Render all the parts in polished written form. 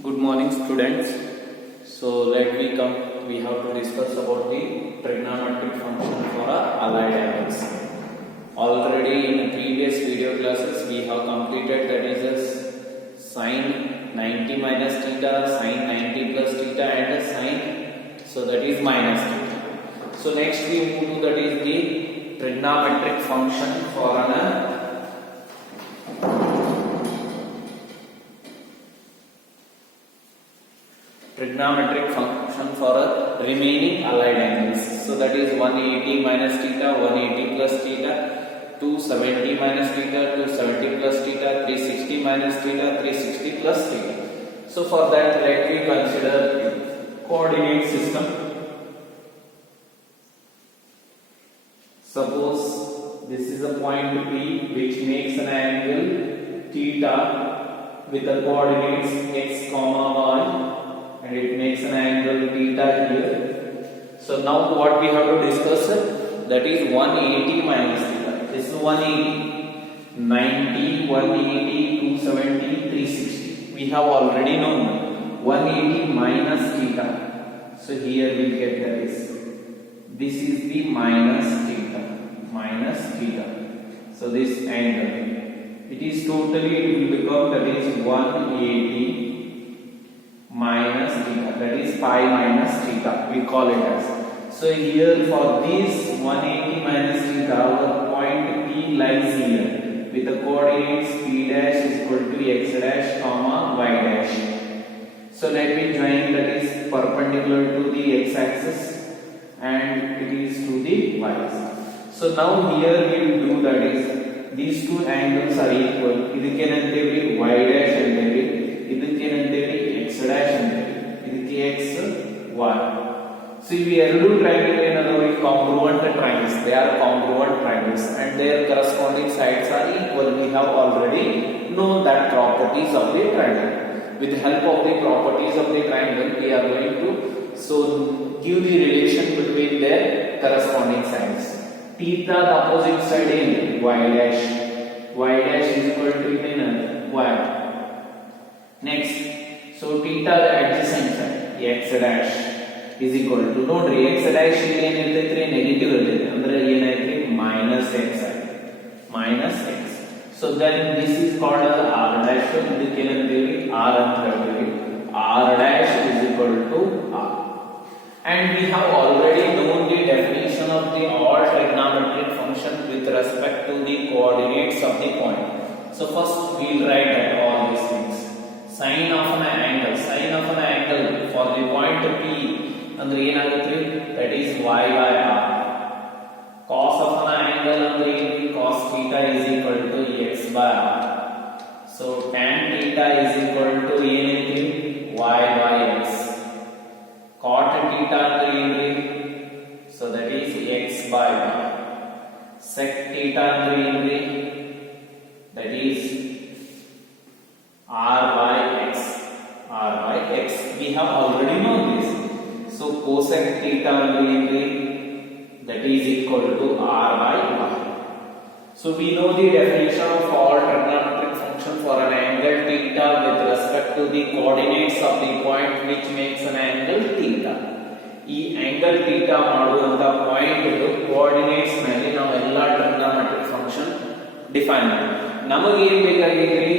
Good morning, students. So let me come. We have to discuss about the trigonometric function for allied angles. Already in previous video classes we have completed, that is sine 90 minus theta, sine 90 plus theta, and sine. So that is minus theta. So next we move to, that is the trigonometric function for an trigonometric function for a remaining allied angles. So that is 180 minus theta, 180 plus theta, 270 minus theta, 270 plus theta, 360 minus theta, 360 plus theta. So for that, let me consider coordinate system. Suppose this is a point P which makes an angle theta with the coordinates x, y, and it makes an angle theta here. So now what we have to discuss, that is 180 minus theta. This is 180, 90, 180, 270, 360. We have already known 180 minus theta. So here we get that is, this is the minus theta. So this angle, it is totally, it will become, that is 180 minus theta, that is pi minus theta, we call it as. So here for this 180 minus theta, our point P lies here with the coordinates p dash is equal to x dash comma y dash. So let me join, that is perpendicular to the x axis and it is to the y axis. So now here we will do, that is these two angles are equal. ಇದಕ್ಕೇನಂತೇವಿ y dash ಅಂತೇವಿ, ಇದಕ್ಕೇನಂತೇವಿ x dash ಅಂತೇವಿ, ಇದಕ್ಕೆ x y. So ಇವು ಎರಡು triangle ಏನದಾವು, congruent triangles. They are congruent triangles and their corresponding sides are equal. We have already known that properties of the triangle. With the help of the properties of the triangle, we are going to give the relation between their corresponding sides. Theta, the opposite side in y dash. Y dash is equal to y. Next, so theta the adjacent side x dash is equal to, nodri x dash ಇಲ್ಲಿ ಏನಿರ್ತೈತ್ರಿ negative ಇರ್ತೈತಿ, ಅಂದ್ರೆ ಏನಾಯ್ತ್ರಿ minus x. So then this is called as r dash. So ಇದಕ್ಕೆ ಏನಂತೀವಿ r ಅಂತ ಹೇಳ್ತೀವಿ. R dash is equal to r. And we have already known the definition of the all trigonometric function with respect to the coordinates of the point. So first we will write all these things. Sine of an angle for the point P ಅಂದ್ರೆ ಏನಾಗುತ್ತೆ, that is y by r. Cos of an angle ಅಂದ್ರೆ cos theta is equal to x by r. So tan theta is equal to ಏನೈತಿ y by x. Cot theta ಅಂದ್ರೆ ಏನ್ರಿ, so that is x by y. Sec theta ಅಂದ್ರೆ ಏನ್ರಿ, that is r by x. We have already known this. So cosec theta ಅಂದ್ರೆ ಏನ್ರಿ, that is equal to r by y. So we know the definition of all trigonometric function for an angle theta with respect to the coordinates of the point which makes an angle theta. ಈ angle theta ಮಾಡುವಂತ point coordinates ಮೇಲೆ ನಾವು ಎಲ್ಲಾ trigonometric function define ಮಾಡಿ. ನಮಗೆ ಏನು ಬೇಕಾಗಿದ್ರಿ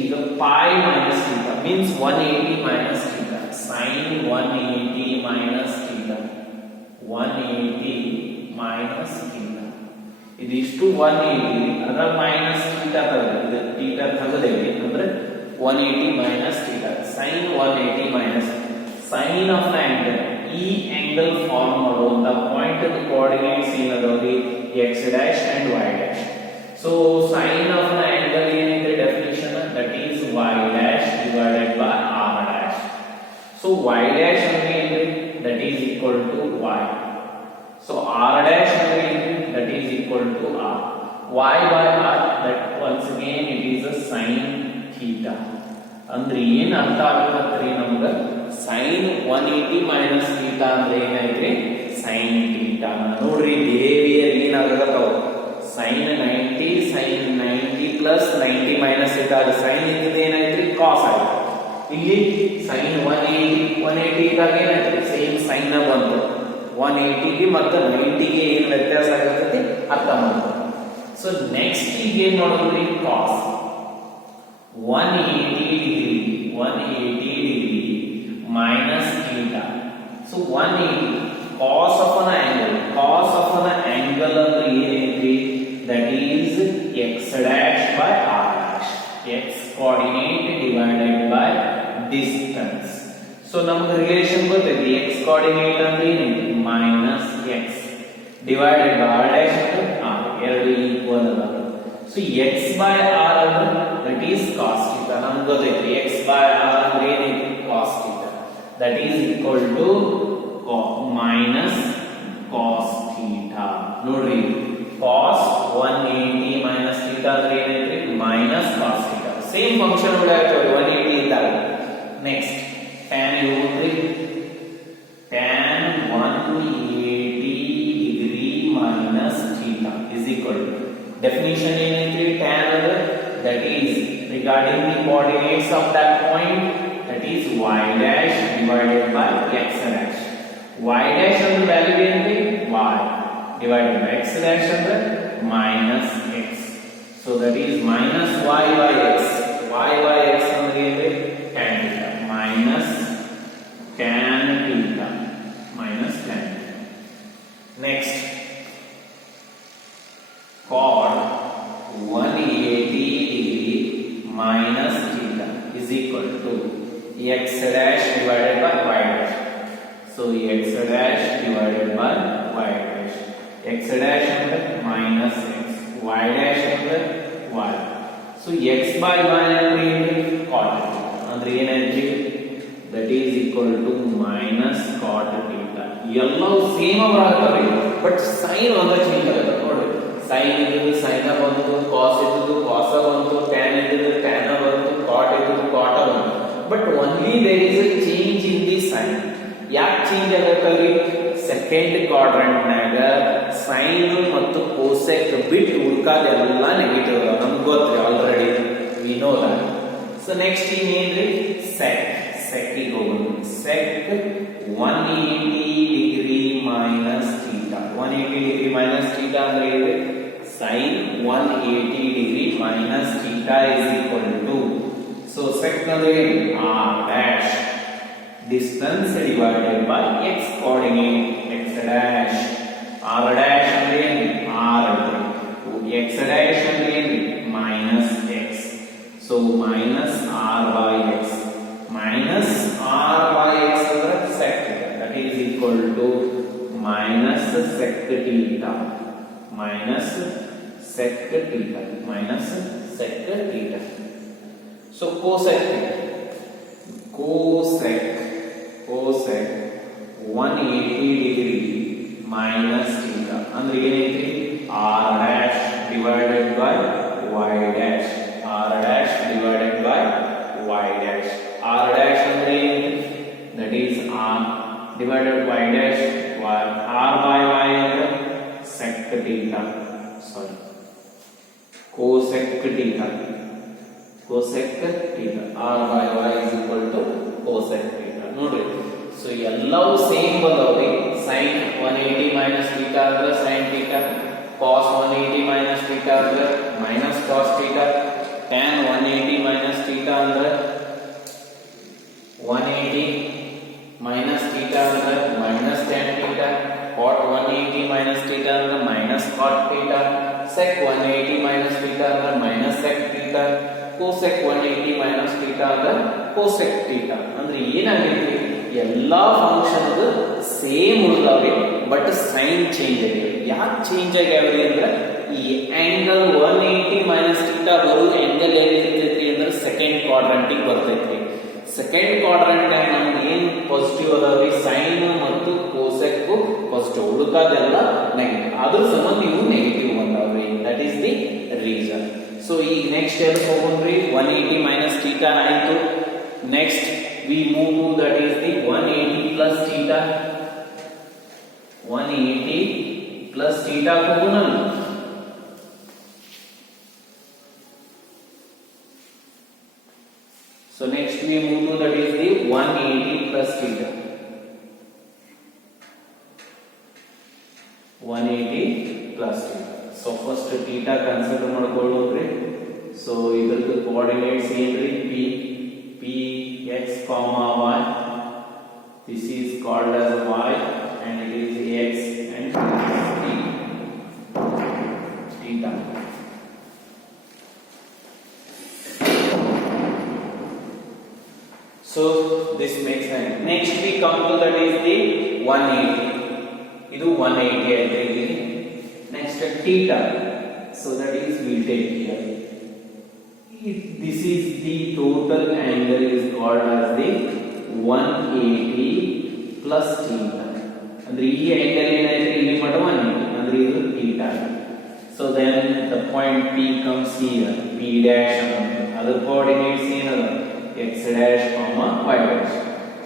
ಈಗ pi minus theta means 180 minus theta, sin 180 minus theta, 180 minus theta. ಇದಿಷ್ಟು 180 ಅದರ ಮೈನಸ್ ಥೀಟಾ ತಗದೆ, ಥೀಟಾ ತಗದೇವಿ ಅಂದ್ರೆ 180 minus theta, sin 180 minus sin of an angle. ಈ angle ಫಾರ್ಮ್ ಮಾಡುವಂತ ಪಾಯಿಂಟ್ ಕೋಆರ್ಡಿನೇಟ್ಸ್ ಏನದಾವ್ರಿ x dash and y dash. So sin of an angle ಏನಿದೆ definition, that is y dash divided by r dash. So y dash ಅಂದ್ರೆ ಏನ್ರಿ, that is equal to y. So r dash ಅಂದ್ರೆ ಏನ್ರಿ, that is equal to r. Y by r, that once again it is a sin theta. ಅಂದ್ರೆ ಏನು ಅರ್ಥ ಆಗತ್ತರಿ ನಮಗೆ, sin 180 minus theta ಅಂದ್ರೆ ಏನಾಯ್ತ್ರಿ sin theta. ನೋಡ್ರಿ ಬಿಹೇವಿಯರ್ ಏನಾಗತ್ತವ, sin 90 plus 90 minus theta, sin ಏನಾಯ್ತ್ರಿ cos ಆಯ್ತು. ಇಲ್ಲಿ sin 180 ಇದ್ದಾಗ ಏನಾಯ್ತು ಸೇಮ್ ಸೈನ್ ಬಂತು 180 ಗೆ ಮತ್ತು 90 ಗೆ ಏನು ವ್ಯತ್ಯಾಸ ಆಗುತ್ತೆ ಅರ್ಥ ಮಾಡ್ಕೊಳ್ಳಿ. ಸೊ ನೆಕ್ಸ್ಟ್ ಈಗ ಏನು ಮಾಡೋದ್ರಿ cos 180 degree minus theta. So 180 cos of an angle ಅಂದ್ರೆ ಏನೈತಿ that is x dash by r dash, x coordinate divided by distance. So ನಮಗೆ ರಿಲೇಶನ್ ಗೊತ್ತೈತಿ x coordinate ಅಂದ್ರೆ ಏನೈತಿ minus x divided by r dash ಅಂದ್ರೆ r, ಎರಡು equal ಅದ. So x by r ಅಂದ್ರೆ that is cos theta. ನಮಗೆ ಗೊತ್ತೈತಿ x by r ಅಂದ್ರೆ ಏನೈತಿ cos theta, that is equal to minus cos theta. ನೋಡ್ರಿ cos 180 minus theta ಅಂದ್ರೆ ಏನೈತಿ minus cos theta. Same function ಉಳಿಯಾಗ್ತವೆ 180 ಇದ್ದಾಗ. ನೆಕ್ಸ್ಟ್ tan ಇರುವುದ್ರಿ tan 180 degree minus theta is equal to definition ಏನೈತಿ tan ಅಂದ್ರೆ that is regarding the coordinates of that point, that is y dash divided by x dash. Y dash ಅಂದ್ರೆ value ಏನೈತಿ y divided by x dash ಅಂದ್ರೆ minus x. So that is minus y by x. Y by x ಅಂದ್ರೆ ಏನೈತಿ tan theta minus tan theta minus tan theta. Next cot 180 degree minus theta is equal to x dash divided by y dash. So x dash divided by y dash. X dash ಅಂದ್ರೆ minus x, y dash ಅಂದ್ರೆ y. So x by y ಅಂದ್ರೆ ಏನು cot theta ಅಂದ್ರೆ ಏನೈತಿ that is equal to minus cot theta. ಎಲ್ಲವೂ same ಬರಾಕತ್ತವೆ but sign ಒಂದೇ change ಆಗುತ್ತೆ. ನೋಡಿ sin ಇದ್ದು sin ಬಂತು, cos ಇದ್ದು cos ಬಂತು, tan ಇದ್ದು tan ಬಂತು, cot ಇದ್ದು cot ಬಂತು. But only there is a change in the sign. ಯಾಕೆ ಚೇಂಜ್ ಆಗುತ್ತಲ್ರಿ ಸೆಕೆಂಡ್ ಕ್ವಾಡ್ರೆಂಟ್ ನಾಗ sin ಮತ್ತು cosec ಬಿಟ್ಟು ಉಳ್ಕಾದೆಲ್ಲ ನೆಗೆಟಿವ್ ಅದ, ನಮ್ಗೆ ಗೊತ್ತ್ರಿ already we know that. So next ಇನ್ನೇನ್ರಿ sec ಗೆ ಹೋಗೋಣ. sec 180 degree minus theta. 180 degree minus theta ಅಂದ್ರೆ ಏನು sin 180 degree minus theta is equal to, so sec ಅಂದ್ರೆ r dash distance divided by x coordinate x dash. r dash ಅಂದ್ರೆ ಏನು r, x dash ಅಂದ್ರೆ ಏನು minus x. So minus r by x minus r by x ಅಂದ್ರೆ sec theta, that is equal to minus sec theta minus sec theta minus sec theta. So cosec 180 degree minus theta ಅಂದ್ರೆ ಏನೈತಿ r dash divided by y dash, r dash divided by y dash. r dash ಅಂದ್ರೆ ಏನೈತಿ that is r divided by y dash, r by y ಅಂದ್ರೆ sec theta, sorry cosec theta, cosec theta, r by y is equal to cosec theta. ನೋಡ್ರಿ so ಎಲ್ಲವೂ same ಬಂದವ್ರಿ. sin 180 minus theta ಅಂದ್ರೆ sin theta, cos 180 minus theta ಅಂದ್ರೆ minus cos theta, tan 180 minus theta ಅಂದ್ರೆ 180 minus theta ಅಂದ್ರೆ minus tan theta, cot 180 minus theta ಅಂದ್ರೆ minus cot theta, sec 180 minus theta ಅಂದ್ರೆ minus sec theta, cosec 180 minus theta ಅಂದ್ರೆ cosec theta. ಅಂದ್ರೆ ಏನಾಗೈತಿ ಎಲ್ಲಾ function same ಉಳಿದಾವೆ ಬಟ್ ಸೈನ್ ಚೇಂಜ್ ಆಗಿದೆ. ಯಾಕೆ ಚೇಂಜ್ ಆಗ್ಯಾವ್ರಿ ಅಂದ್ರೆ ಈ ಆಂಗಲ್ 180 ಮೈನಸ್ ಥೀಟಾ ಬರೋ ಆಂಗಲ್ ಏನಿರ್ತೈತಿ ಅಂದ್ರೆ ಸೆಕೆಂಡ್ ಕ್ವಾಡ್ರಂಟಿಗೆ ಬರ್ತೈತಿ. ಸೆಕೆಂಡ್ ಕ್ವಾಡ್ರಂಟ್ ನಮ್ಗೆ ಏನ್ ಪಾಸಿಟಿವ್ ಅದಾವ್ರಿ ಸೈನ್ ಮತ್ತು ಕೋಸೆಕ್ ಪಾಸಿಟಿವ್, ಉಳಿಕಾದೆಲ್ಲ ನೆಗೆಟಿವ್. ಅದ್ರ ಸಂಬಂಧ ಇವು ನೆಗೆಟಿವ್ ಬಂದಾವ್ರಿ. That is the reason. So ಈಗ ನೆಕ್ಸ್ಟ್ ಎಲ್ಲಿ ಹೋಗೋಣ್ರಿ 180 ಮೈನಸ್ ಥೀಟಾ ಆಯ್ತು. Next we move to that is the 180 plus theta. 180 plus theta ಹೋಗೋಣ. So So next we move to that is the 180 plus theta. 180 plus theta. So first theta consider ಮಾಡ್ಕೊಳ್ಳೋದ್ರಿ. So ಇದರ coordinates ಏನ್ರಿ p x comma y. This is called as y and it is x and theta. So this makes sense. Next we come to that is the 180. Idu 180 ಆಯ್ತು. Next theta. So that is we take here. This is the total angle is called as the 180 plus theta. ಅಂದ್ರೆ ಈ angle ಏನಾಯ್ತು ಇಲ್ಲಿ ಮಟ್ಟ 180 ಅಂದ್ರೆ ಇದು theta. So then the point P comes here. P dash other coordinates ಏನದ x dash comma y dash.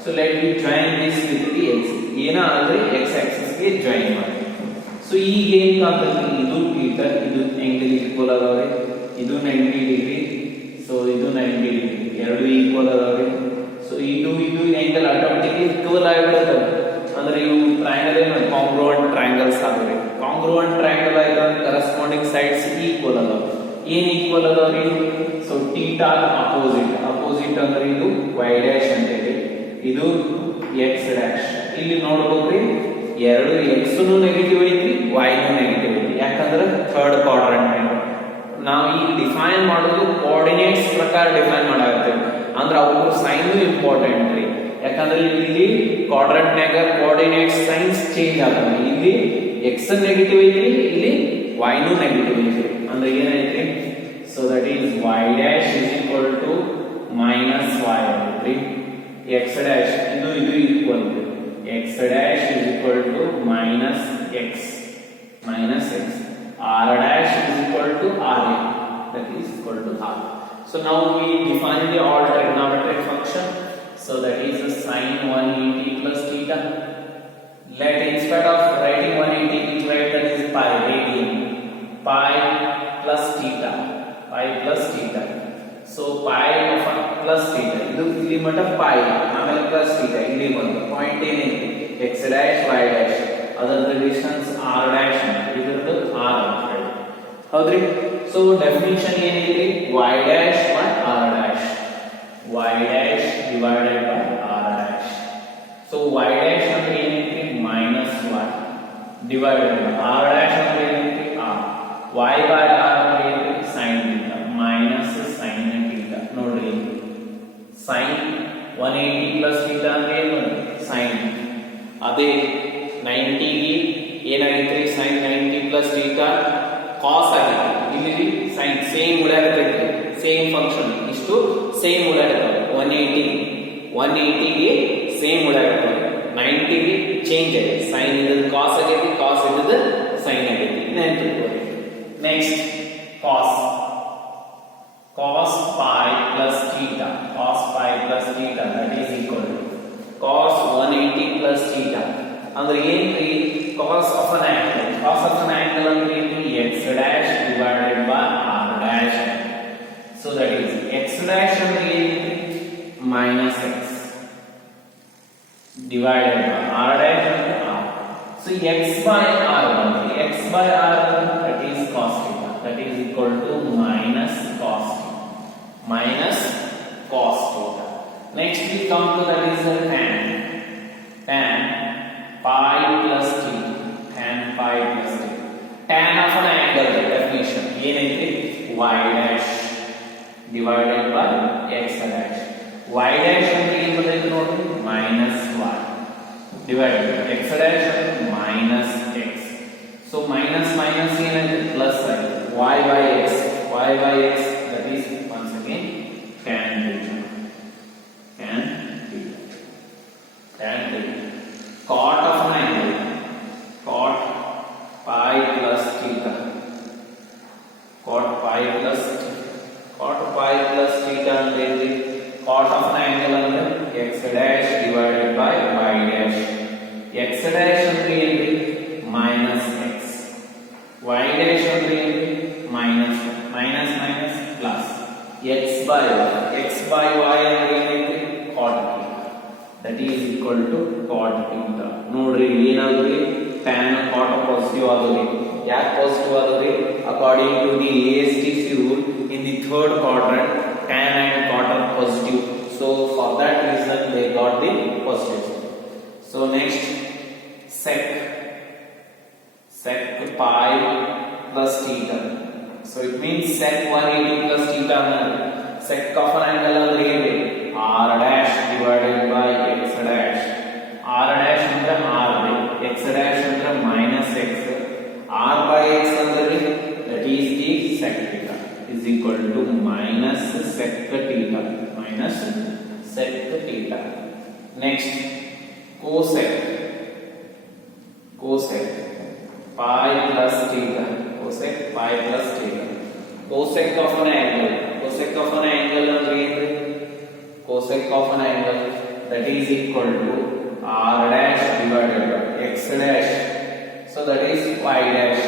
So let me join this with the x. ಏನ ಅಂದ್ರೆ x axis ಗೆ join ಮಾಡಿ. So ಈಗ ಏನು ಕಾಣ್ತದೆ ಇದು theta ಇದು angle equal ಅದಾವೆ ಇದು 90 ಡಿಗ್ರಿ. So ಇದು 90 ಡಿಗ್ರಿ ಎರಡು equal ಅದಾವೆ. So ಇದು angle ಆಟೋಮೆಟಿಕಲಿ equal ಆಗಿಬಿಡುತ್ತೆ. ಅಂದ್ರೆ ಇವು ಟ್ರಯಾಂಗಲ್ ಏನು ಕಾಂಗ್ರುಯೆಂಟ್ ಟ್ರಯಾಂಗಲ್ಸ್ ಆಗಿವೆ. ಕಾಂಗ್ರುಯೆಂಟ್ ಟ್ರಯಾಂಗಲ್ ಆಯ್ತು ಕರೆಸ್ಪಾಂಡಿಂಗ್ ಸೈಡ್ಸ್ ಈಕ್ವಲ್ ಅದಾವೆ. ಏನು ಈಕ್ವಲ್ ಅದಾವ್ರಿ? ಸೊ ಥೀಟಾ ಅಪೋಸಿಟ್ ಅಂದ್ರೆ ಇದು y ಡ್ಯಾಶ್ ಅಂತ ಹೇಳಿ ಇದು x ಡ್ಯಾಶ್. ಇಲ್ಲಿ ನೋಡಬಹುದ್ರಿ ಎರಡು x ನು ನೆಗೆಟಿವ್ ಐತಿ y ನು ನೆಗೆಟಿವ್ ಐತಿ. ಯಾಕಂದ್ರೆ ಥರ್ಡ್ ಕ್ವಾಡ್ರೆಂಟ್ ನಾವು ಈಗ ಡಿಫೈನ್ ಮಾಡೋದು ಕೋಆರ್ಡಿನೇಟ್ಸ್ ಪ್ರಕಾರ ಡಿಫೈನ್ ಮಾಡಾಕತ್ತೀವಿ. ಅಂದ್ರೆ ಅವು ಸೈನ್ ಇಂಪಾರ್ಟೆಂಟ್ ರೀ. ಯಾಕಂದ್ರೆ ಇಲ್ಲಿ ಕ್ವಾಡ್ರೆಂಟ್ ನಾಗ ಕೋಆರ್ಡಿನೇಟ್ಸ್ ಸೈನ್ಸ್ ಚೇಂಜ್ ಆಗಲ್ಲ. ಇಲ್ಲಿ x ನೆಗೆಟಿವ್ ಐತಿ ಇಲ್ಲಿ y ನು ನೆಗೆಟಿವ್ ಐತಿ. ಅಂದ್ರೆ ಏನೈತಿ? So that is y dash is equal to minus y right? X dash ಇದು equal to x dash is equal to minus x r dash is equal to r that is equal to r. So now we define the all trigonometric function. So that is the sin 180 plus theta. Let instead of writing 180 we write that is pi radian pi plus theta. So pi plus theta ಇದು ಇಲ್ಲಿ ಮಟ್ಟ pi ಆಮೇಲೆ plus theta ಇಲ್ಲಿ ಬಂತು point ಏನಿದೆ x dash y dash ಅದರ distance r dash ಇದರದ್ದು r ಅಂತ ಹೇಳಿ ಹೌದ್ರಿ. ಸೊ ಡೆಫಿನಿಷನ್ ಏನಿದೆ y dash by r dash y dash divided by r dash. So y dash ಅಂದ್ರೆ ಏನಿದೆ minus y divided by r dash ಅಂದ್ರೆ ಏನಿದೆ r y by r ಅಂದ್ರೆ ಏನಿದೆ sin theta minus sin theta. ನೋಡ್ರಿ sin 180 plus theta ಅಂದ್ರೆ ಏನು sin. ಅದೇ 90 ಗೆ ಏನಾಗಿತ್ತು sin 90 plus theta cos ಆಗಿತ್ತು. ಇಲ್ಲಿ sin ಸೇಮ್ ಉಳಿಯಾಕತೈತಿ ಸೇಮ್ ಫಂಕ್ಷನ್ ಇಷ್ಟು ಸೇಮ್ ಉಳಿಯಾಕತೈತಿ 180 ಗೆ ಸೇಮ್ ಉಳಿಯಾಕತೈತಿ 90 ಗೆ ಚೇಂಜ್ ಆಗಿದೆ sin ಇದ್ದು cos ಆಗೈತಿ cos ಇದ್ದು sin ಆಗೈತಿ ನೆನಪಿಟ್ಕೊಳ್ಳಿ. Next cos pi plus theta that is equal to cos 180 plus theta ಅಂದ್ರೆ ಏನ್ರಿ cos of an angle ಅಂದ್ರೆ ಏನ್ರಿ x dash divided by r dash. So that is x dash ಅಂದ್ರೆ ಏನ್ರಿ minus x divided by r dash ಅಂದ್ರೆ r. So x by r that is cos theta that is equal to minus cos theta. Next we come to that is the tan pi plus theta. Tan of an angle definition ಏನೈತಿ y dash divided by x dash. Y dash ಅಂದ್ರೆ ಏನು ಬರ್ತೈತಿ ನೋಡ್ರಿ minus y divided by x dash minus x. So minus ಏನಾಯ್ತು plus ಆಯ್ತು y by x that is once again tan theta. Cot of an angle cot pi plus theta ಅಂದ್ರೆ cot of an angle ಅಂದ್ರೆ x dash divided by y dash. X dash ಅಂದ್ರೆ ಏನ್ರಿ minus x y dash ಅಂದ್ರೆ ಏನ್ರಿ minus plus x by y ಅಂದ್ರೆ that is equal to cot theta. ನೋಡ್ರಿ ಏನಾದ್ರಿ tan cot positive ಆದ್ರಿ. ಯಾಕೆ ಪಾಸಿಟಿವ್ ಆದ್ರಿ? According to the ASTCUD in the third quadrant tan and cot are positive. So for that reason they got the positive. So next sec pi plus theta. So it means sec 180 plus theta ಅನ್ನೋದು sec of an angle ಅಂದ್ರೆ ಏನು? r dash divided by x dash. r dash ಅಂದ್ರೆ r x dash ಅಂದ್ರೆ minus x. r by x ಅಂದ್ರೆ that is the sec theta is equal to minus sec theta. Minus sec theta. Next cosec pi plus theta. Cosec pi plus theta. Cosec of an angle ಅಂದ್ರೆ ಏನು? Cosec of an angle that is equal to r dash divided by x dash. So that is y dash.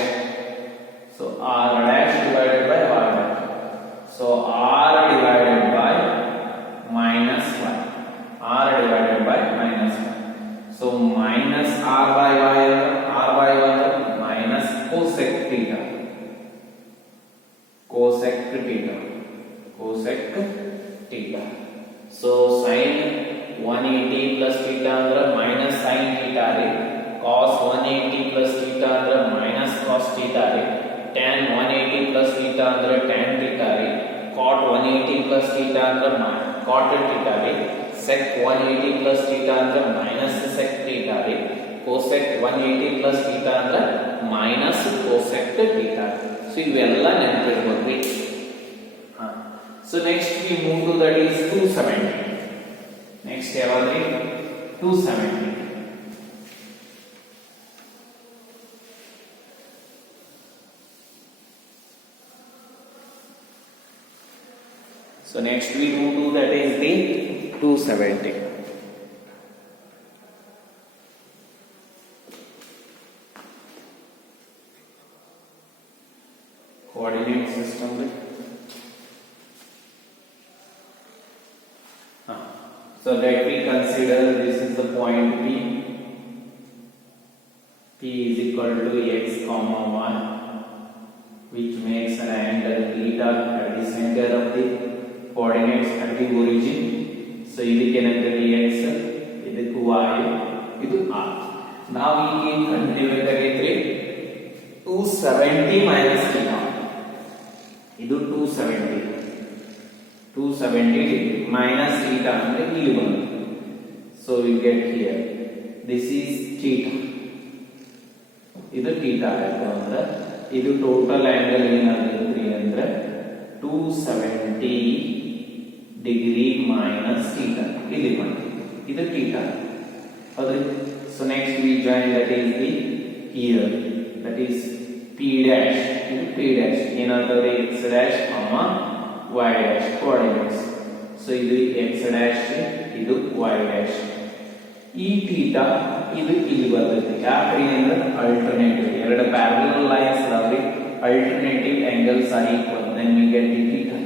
So r dash divided by y dash. So r divided by minus y. R divided by minus y. So minus r by y minus cosec theta. Cosec theta. So sin 180 plus theta ಅಂದ್ರೆ minus sin theta ರೀ. cos 180 plus theta ಅಂದ್ರೆ minus cos theta ರೀ. tan 180 plus theta ಅಂದ್ರೆ tan theta ರೀ. cot 180 plus theta ಅಂದ್ರೆ cot theta ರೀ. sec 180 plus theta ಅಂದ್ರೆ minus sec theta ರೀ. cosec 180 plus theta ಅಂದ್ರೆ minus cosec theta. So ಇವೆಲ್ಲ ನೆನಪಿರಬೇಕು. So next we move to that is 270. Next ಯಾವಾದ್ರಿ 270. So next we move to that is the 270. Coordinate system. So let me consider this is the point P. P is equal to x comma 1, which makes an angle theta at the center of the coordinates at the origin. So ಇದಕ್ಕೆ ಏನಾಗ್ತದೆ x, ಇದಕ್ಕೆ y, ಇದು r. ನಾವು ಈಗ ಏನು ಕಂಡುಹಿಡಿಯಬೇಕಾಗೈತ್ರಿ? 270 minus theta. ಇದು 270 minus theta ಅಂದ್ರೆ ಇಲ್ಲಿ ಬಂತು. So we get here this is theta. ಇದು theta ಆಯ್ತು ಅಂದ್ರೆ ಇದು ಟೋಟಲ್ ಆಂಗಲ್ ಏನಾಗುತ್ತೆ ಅಂದ್ರೆ 270 ಡಿಗ್ರಿ minus theta ಇಲ್ಲಿ ಬಂತು. ಇದು theta. ಹೌದ್ರಿ? So next we join that is the here that is p dash. ಇದು p dash ಏನಾಗ್ತದೆ? x dash comma y dash coordinates. So ಇದು x dash, ಇದು y dash. ಈ theta ಇದು ಇಲ್ಲಿ ಬರ್ತದೆ. ಯಾಕ್ರಿ ಅಂದ್ರೆ alternative ಎರಡು parallel lines ಅದಾವ್ರಿ. Alternative angles are equal. Then we get the theta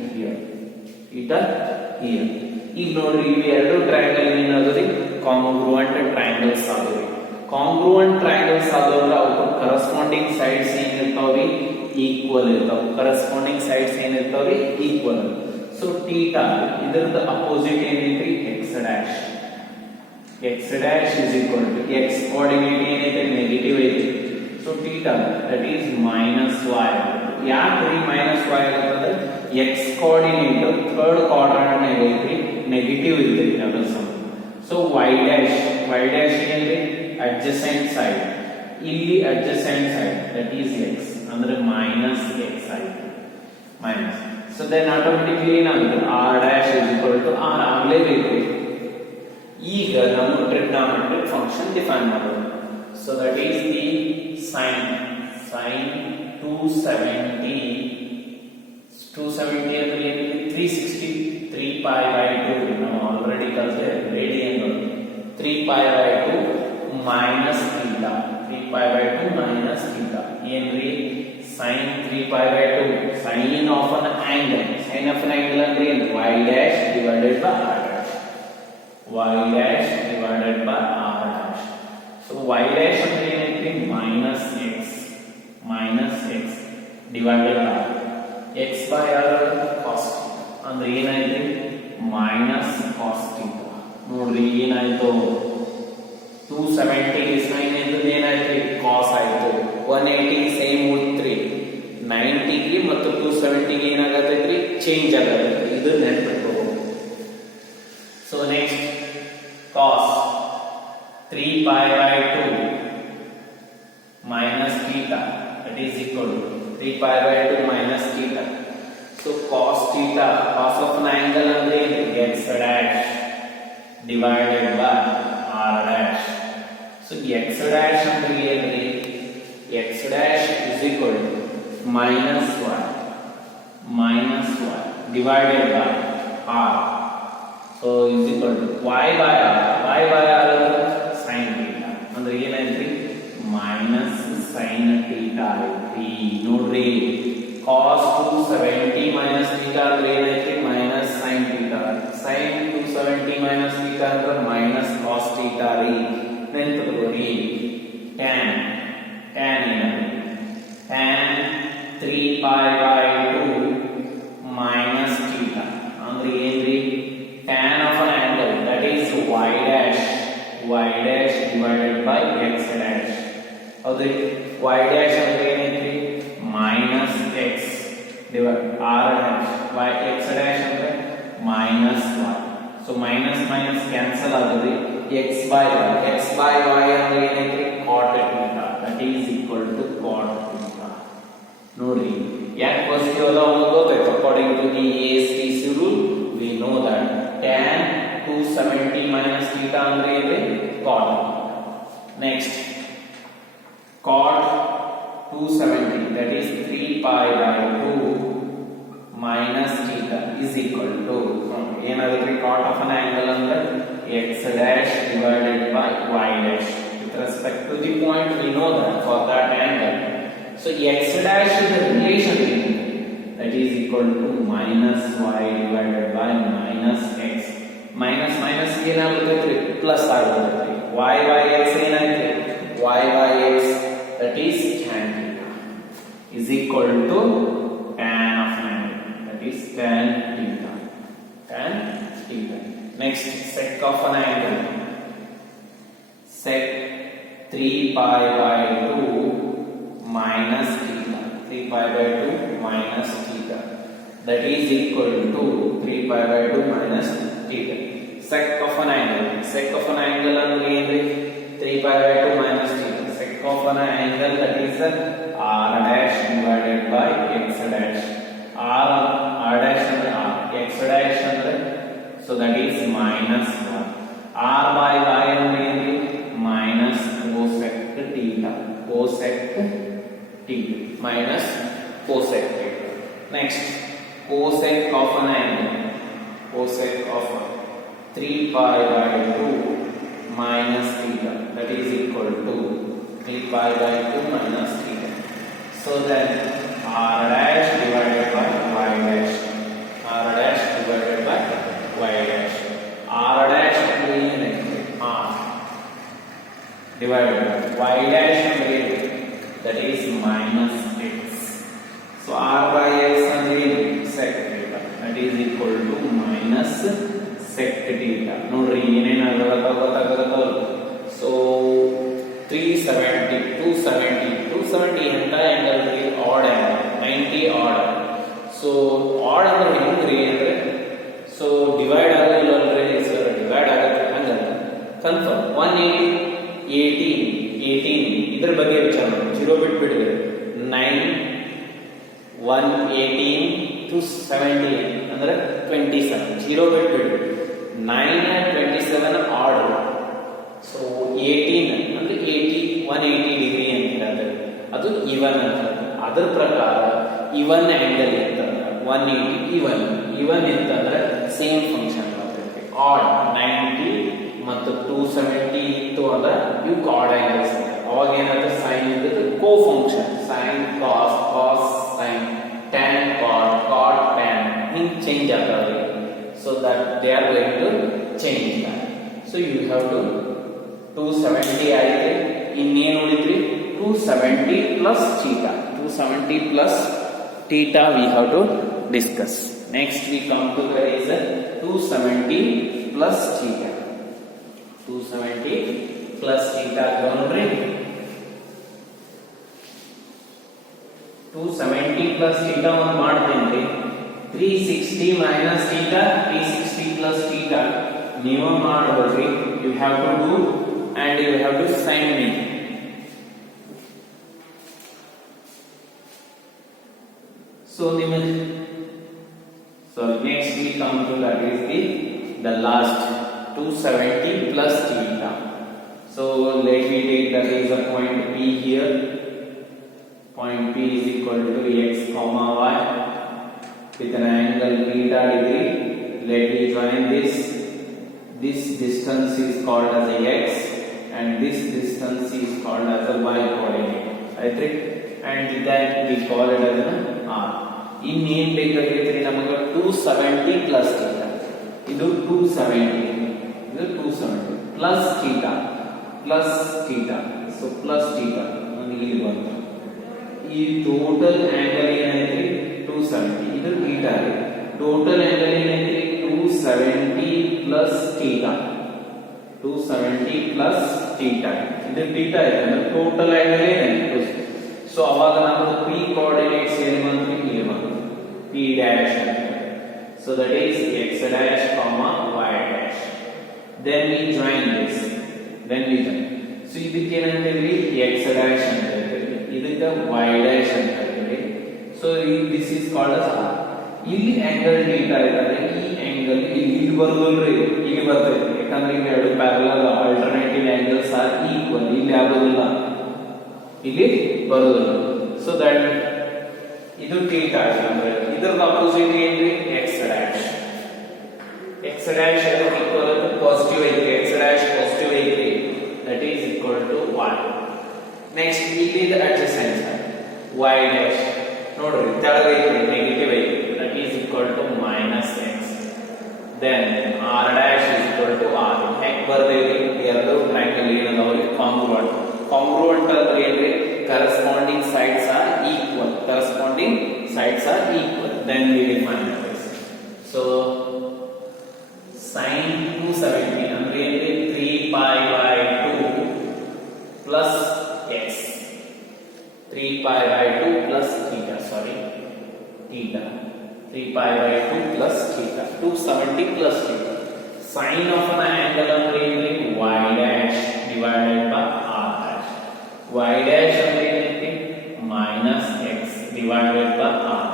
here. ಈಗ ನೋಡ್ರಿ ಇವು ಎರಡು ಟ್ರಯಾಂಗಲ್ ಏನಾದ್ರಿ? congruent triangles ಆದ್ರಿ. congruent triangles ಆದ್ರೆ ಅವಕ್ಕೆ corresponding sides ಏನಿರ್ತಾವ್ರಿ? equal ಇರ್ತಾವ. corresponding sides ಏನಿರ್ತಾವ್ರಿ? equal. So theta ಇದರದ opposite ಏನೈತ್ರಿ? x dash. x dash is equal to x coordinate ಏನೈತೆ? negative ಐತಿ. So theta that is minus y. ಯಾಕ್ರಿ minus y ಆಗುತ್ತದೆ? x coordinate third quadrant ನಲ್ಲಿ ಐತ್ರಿ, negative ಇರ್ತೈತಿ ಅದರ ಸಮ. So y dash ಏನ್ರಿ? adjacent side. ಇಲ್ಲಿ adjacent side that is x ಅಂದ್ರೆ minus x ಆಯ್ತು. minus. So then automatically ಏನಾಗುತ್ತೆ? r dash is equal to r ಆಗಲೇಬೇಕು. ಈಗ ನಾವು ಟ್ರಿಗ್ನೋಮೆಟ್ರಿಕ್ ಫಂಕ್ಷನ್ ಡಿಫೈನ್ ಮಾಡೋಣ. So that is the sin 270 ಅಂದ್ರೆ ಏನು? 363 pi by 2 ನಾವು ಆಲ್ರೆಡಿ ಕಲಿತೆ radian 3 pi by 2 minus theta. 3 pi by 2 minus theta ಏನ್ರಿ? sin 3 pi by 2 sin of an angle. sin of an angle ಅಂದ್ರೆ ಏನು? y dash divided by r dash. y dash divided y dash ಅಂದ್ರೆ ಏನೈತಿ minus x divided by x by r cos ಅಂದ್ರೆ ಏನಾಯ್ತು minus cos theta. ನೋಡ್ರಿ ಏನಾಯ್ತು 270 ಗೆ sin ಇದ್ದದ್ದು ಏನಾಯ್ತು cos ಆಯ್ತು. 180 ಸೇಮ್ ಉಳಿತ್ರಿ, 90 ಗೆ ಮತ್ತು 270 ಗೆ ಏನಾಗತೈತ್ರಿ ಚೇಂಜ್ ಆಗತೈತ್ರಿ. ಇದು ನೆನಪಿಟ್ಕೋಬೇಕು. So next cos 3 pi by 2 minus theta, that is equal to 3 pi by 2 minus theta. So cos theta, cos of an angle ಅಂದ್ರೆ x dash divided by r dash. So x dash ಅಂದ್ರೆ ಏನ್ರಿ x dash is equal to minus y divided by r. So is equal to y by r sin theta ಅಂದ್ರೆ ಏನಾಯ್ತು minus sin theta ಐತಿ. ನೋಡ್ರಿ cos 270 minus theta ಅಂದ್ರೆ ಏನಾಯ್ತು minus sin theta, sin 270 minus theta ಅಂದ್ರೆ minus cos theta ರೀ. ನೆನಪಿಟ್ಕೊಳ್ಳಿ. tan ಏನಾಯ್ತು tan 3 pi by 2 minus theta ಅಂದ್ರೆ ಏನ್ರಿ tan of an angle, that is y dash divided by x dash. ಹೌದು y dash ಅಂದ್ರೆ ಏನೈತಿ minus x divided r dash by x dash ಅಂದ್ರೆ minus y. So minus cancel ಆಗುತ್ತೆ. x by y ಅಂದ್ರೆ ಏನೈತಿ cot theta, that is equal to cot theta. ನೋಡ್ರಿ ಯಾಕೆ positive ಅದ ಅನ್ನೋದು ಗೊತ್ತಾಯ್ತು. According to the ASTC rule we know that tan 270 minus theta ಅಂದ್ರೆ ಏನ್ರಿ cot. Next cot 270, that is 3 pi by 2 minus theta is equal to ಏನಾಗುತ್ತೆ cot of an angle ಅಂದ್ರೆ x dash divided by y dash. With respect to the point we know that for that angle, so x dash is the relation, that is equal to minus y divided by minus x. minus ಏನಾಗುತ್ತೆ plus ಆಗುತ್ತೆ. y by x ಏನಾಗುತ್ತೆ y by x, that is tan theta is equal to tan of an angle, that is tan theta. Next sec of an angle, sec 3 pi by 2 minus theta, 3 pi by 2 minus theta, that is equal to 3 pi by 2 minus theta. Sec of an angle ಅಂದ್ರೆ ಏನ್ರಿ 3 pi by 2 minus theta. Sec of an angle, that is r dash divided by x dash. r dash ಅಂದ್ರೆ r, x dash ಅಂದ್ರೆ so that is minus 1. r by y ಅಂದ್ರೆ ಏನ್ರಿ minus cosec theta minus cosec theta. Next cosec of an angle, cosec of 3 pi by 2 minus theta, that is equal to 3 pi by 2 minus theta. So then r dash divided by y dash, r dash divided by y dash. r dash ಅಂದ್ರೆ ಏನಾಯ್ತು r divided by y dash ಅಂದ್ರೆ that is minus x. So r by x ಅಂದ್ರೆ sec theta, that is equal to minus sec theta. ನೋಡ್ರಿ ಏನೇನಾಗುತ್ತೆ. So 370 270 ಎಂತ angle ರೀ odd angle 90 odd. So odd ಅಂದ್ರೆ ಹೆಂಗ್ರಿ ಅಂದ್ರೆ ಸೊ ಡಿವೈಡ್ ಆಗಲ್ಲ ಅಲ್ರಿ ಸರ್, ಡಿವೈಡ್ ಆಗುತ್ತೆ ಹಂಗಲ್ಲ ಕನ್ಫರ್ಮ್. 118 ಇದ್ರ ಬಗ್ಗೆ ವಿಚಾರ ಮಾಡಿ, 0 ಬಿಟ್ಬಿಡ್ರಿ. 9 118 to 70 ಅಂದ್ರೆ 27, 0 ಬಿಟ್ಬಿಡ್ರಿ. 9 and 27 ಆಡ್. ಸೊ 18 ಅಂದ್ರೆ 180 ಡಿಗ್ರಿ ಅಂತಿರೋದು ಅದು ಇವನ್ ಅಂತ. ಅದರ ಪ್ರಕಾರ ಇವನ್ ಆಂಗಲ್ ಇರ್ತಂದ್ರೆ 180 ಇವನ್ ಇರ್ತಂದ್ರೆ ಸೇಮ್ ಫಂಕ್ಷನ್ ಬರ್ತೈತಿ. ಆಡ್ 90 ಮತ್ತು 270 ಇತ್ತು ಅಂದ್ರೆ ಇವು ಆಡ್ ಆಂಗಲ್ಸ್. ಅವಾಗ ಏನಾಗುತ್ತೆ ಸೈನ್ ಇದ್ದದ್ದು co function, sine cos sine, tan cot tan, ಹಿಂಗೆ ಚೇಂಜ್ ಆಗ್ತದೆ. So that they are going to change that. So you have to 270 ಆಗಿದೆ ಇನ್ನೇನು ಉಳಿದ್ರಿ 270 plus theta. 270 plus theta we have to discuss. Next we come to the reason 270 plus theta. 270 plus theta ನೋಡ್ರಿ 270 plus theta ಒಂದು ಮಾಡ್ತೀನಿ. 360 minus theta, 360 plus theta ನೀವು ಮಾಡಬೇಕ್ರಿ. You have to do and you have to sign me. So next we come to that is the last 270 plus theta. So let me take that is a point P here. Point P is equal to x comma y with an angle theta degree. Let me join this. This distance is called as a x and this distance is called as a y coordinate. Right? And that we call it as an r. ಇನ್ನೇನ್ ಬೇಕಾಗಿತ್ತು ನಮಗೆ 270 plus theta. ಇದು 270 plus theta. So plus theta ನನಗೆ ಇಲ್ಲಿ ಬಂತು. ಈ total angle ಏನೈತಿ 270. ಇದು ಥೀಟಾ ಇದೆ. ಟೋಟಲ್ ಆಂಗಲ್ ಏನೈತಿ 270 ಪ್ಲಸ್ ಥೀಟಾ. 270 plus theta. ಇದು ಥೀಟಾ ಇದೆ ಅಂದ್ರೆ ಟೋಟಲ್ ಆಂಗಲ್ ಏನೈತಿ. ಸೊ ಅವಾಗ ನಮ್ಮದು p ಕೋಆರ್ಡಿನೇಟ್ಸ್ ಏನು ಬಂತು ಇಲ್ಲಿ ಬಂತು p dash. So that is x dash comma y dash. Then we join this. So ಇದಕ್ಕೆ ಏನಂತೀವಿ x dash ಅಂತ ಹೇಳ್ತೀವಿ, ಇದಕ್ಕೆ y dash ಅಂತ ಹೇಳ್ತೀವಿ. So this is called as r. ಇಲ್ಲಿ ಆಂಗಲ್ ಥೀಟಾ ಇರುತ್ತೆ. ಈ ಆಂಗಲ್ ಇಲ್ಲಿ ಬರೋದಿಲ್ರಿ, ಇಲ್ಲಿ ಬರ್ತೈತೆ. ಯಾಕಂದ್ರೆ ಈಗ ಎರಡು parallel alternative angles are equal. ಇಲ್ಲಿ ಆಗೋದಿಲ್ಲ, ಇಲ್ಲಿ ಬರೋದಿಲ್ಲ. ಸೊ ದಟ್ ಇದು ಥೀಟಾ ಅಂದ್ರೆ ಇದರ ಆಪೋಸಿಟ್ ಏನ್ರಿ x ಡ್ಯಾಶ್. x ಡ್ಯಾಶ್ ಅದಕ್ಕೆ ಈಕ್ವಲ್ ಟು ಪಾಸಿಟಿವ್ ಐತಿ. x ಡ್ಯಾಶ್ ಪಾಸಿಟಿವ್ ಐತಿ. That is equal to 1. Next ಇಲ್ಲಿ ದ ಅಡ್ಜಸೆನ್ಸ್ y ಡ್ಯಾಶ್ ನೋಡ್ರಿ ತೆಳಗೆ ಐತಿ, ನೆಗೆಟಿವ್ ಐತಿ. That is equal to minus x. Then r dash is equal to r. ಹೆಂಗ್ ಬರ್ದೇವಿ ಎರಡು ಟ್ರಯಾಂಗಲ್ ಏನದಾವ್ರಿ ಕಾಂಗ್ರುಯೆಂಟ್. ಕಾಂಗ್ರುಯೆಂಟ್ ಅಂದ್ರೆ ಏನ್ರಿ corresponding sides are equal. Then we define this. So sin 270 ಅಂದ್ರೆ 3 pi by 2 plus x. 3 pi by 2 plus theta. 3 pi by 2 plus theta. 270 plus theta. Sin of an angle ಅಂದ್ರೆ y dash divided by r dash. Y dash ಅಂದ್ರೆ minus x divided by r.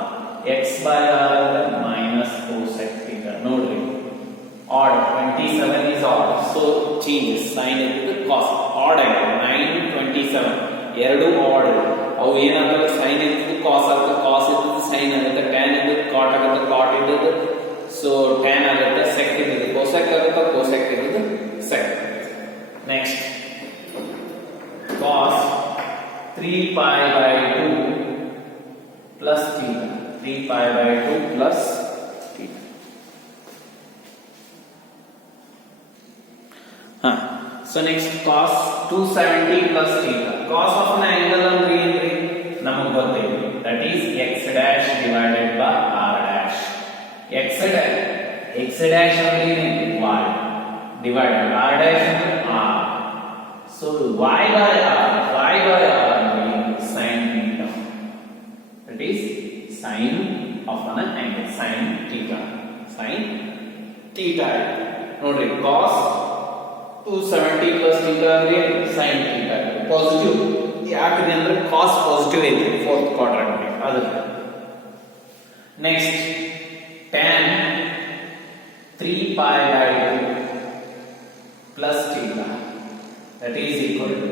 x by r minus cosec theta. ನೋಡ್ರಿ odd 27 is odd, so change sin into cos. odd ಆಗಿದೆ 927 ಎರಡು odd. ಅವು ಏನಾಗುತ್ತೆ sin into cos ಆಗುತ್ತೆ, cos into sin ಆಗುತ್ತೆ, tan into cot ಆಗುತ್ತೆ, cot into so tan ಆಗುತ್ತೆ, sec into cosec ಆಗುತ್ತೆ, cosec into sec. Next cos 3 pi by 2 plus theta. 3 pi by 2 plus theta. So next cos 270 plus theta. Cos of an angle ಅಂದ್ರೆ ಏನ್ರಿ ನಮಗೆ ಗೊತ್ತಿದೆ. That is x dash divided by r dash. x dash ಅಂದ್ರೆ ಏನ್ರಿ y divided r dash ಅಂದ್ರೆ r. So y by r sin theta. That is sin of an angle, sin theta. ನೋಡ್ರಿ cos 270 plus theta ಅಂದ್ರೆ sin theta positive. ಯಾಕಂದ್ರೆ ಅಂದ್ರೆ cos positive ಐತಿ fourth quadrant ಅದಕ್ಕೆ. Next tan 3 pi by 2 plus theta. That is equal to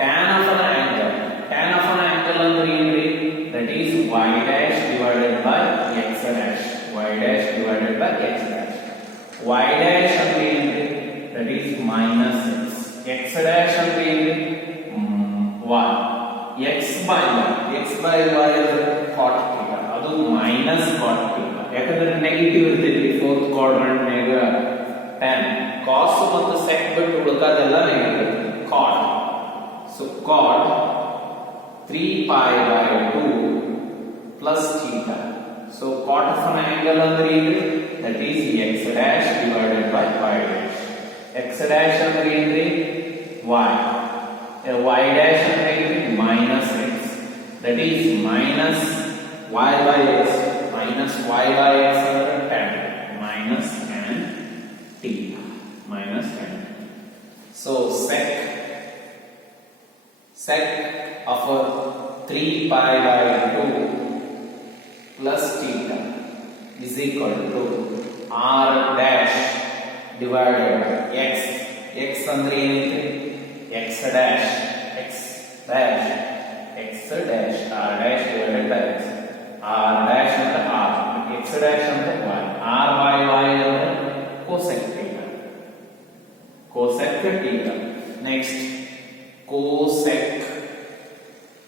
tan of an angle. Tan of an angle ಅಂದ್ರೆ ಏನ್ರಿ that is y dash divided by x dash. Y dash divided by x dash. Y dash ಅಂದ್ರೆ ಏನ್ರಿ that is minus x. X dash ಅಂದ್ರೆ ಏನ್ರಿ y. x by y ಅಂದ್ರೆ cot theta. ಅದು minus cot theta. ಯಾಕಂದ್ರೆ negative ಇರ್ತೈತಿ fourth quadrant ನಾಗ tan. cos ಮತ್ತು sec ಬಿಟ್ಟು ಉಳಿದದೆಲ್ಲ negative cot. So cot 3 pi by 2 plus theta. So cot of an angle ಅಂದ್ರೆ ಏನು? That is x dash divided by y dash. X dash ಅಂದ್ರೆ ಏನ್ರಿ? y. Y dash ಅಂದ್ರೆ ಏನ್ರಿ? minus x. That is minus y by x. Minus y by x ಅಂದ್ರೆ tan. Minus tan theta. Minus tan. So sec of 3 pi by 2 plus theta is equal to r dash divided by x. X ಅಂದ್ರೆ ಏನೈತೆ? x dash r dash divided by x. r dash ಅಂದ್ರೆ r, x dash ಅಂದ್ರೆ y. r by y ಅಂದ್ರೆ cosec theta. Next cosec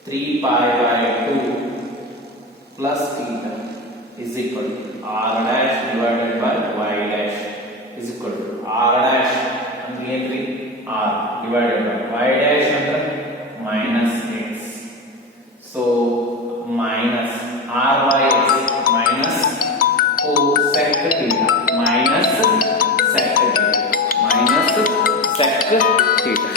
3 pi by 2 plus theta is equal to r dash divided by y dash is equal to r dash ಅಂದ್ರೆ ಏನ್ರಿ? r divided by y dash ಅಂದ್ರೆ minus x. So minus r by x minus cosec theta minus sec theta.